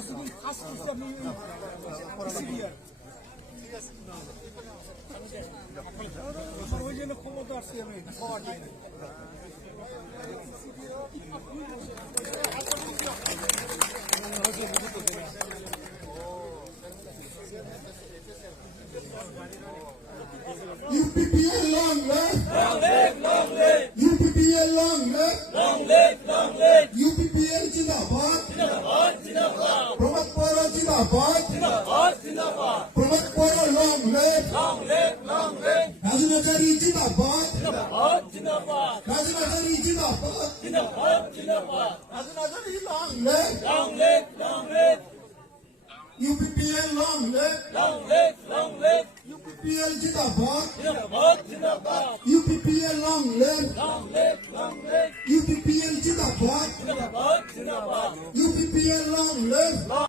Proceeding first করছি আমি সিরিয়ার আমার ওই জন্য ক্ষমতা আসছি আমি পাওয়ার জন্য UPPL long live! Long live! UPPL long live! Long live! UPPL जिंदाबाद! प्रमोद पौरा जिंदाबाद! प्रमोद पौरा long live! राजू नजारी जिंदाबाद! राजू नजारी जिंदाबाद! Raju नजारी long live! UPPL long live! UPPL जिंदाबाद! UPPL long live! UPPL जिंदाबाद! UPPL long live!